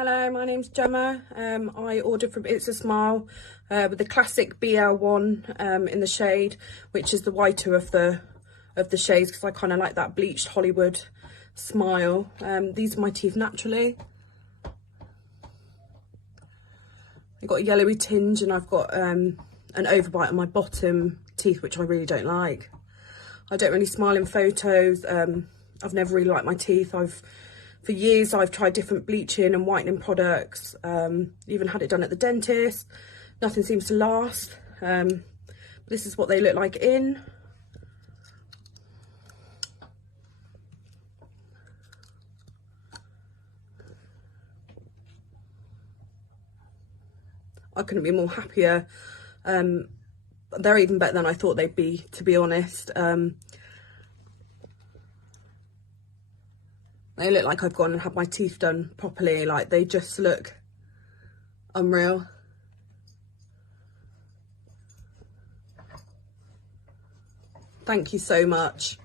Hello, my name's Gemma. I ordered from instasmile with the classic BL1 in the shade, which is the whiter of the shades, because I kind of like that bleached Hollywood smile. These are my teeth naturally. I've got a yellowy tinge and I've got an overbite on my bottom teeth, which I really don't like. I don't really smile in photos. I've never really liked my teeth. For years I've tried different bleaching and whitening products, even had it done at the dentist. Nothing seems to last. This is what they look like in. I couldn't be more happier. They're even better than I thought they'd be, to be honest. They look like I've gone and had my teeth done properly. Like, they just look unreal. Thank you so much.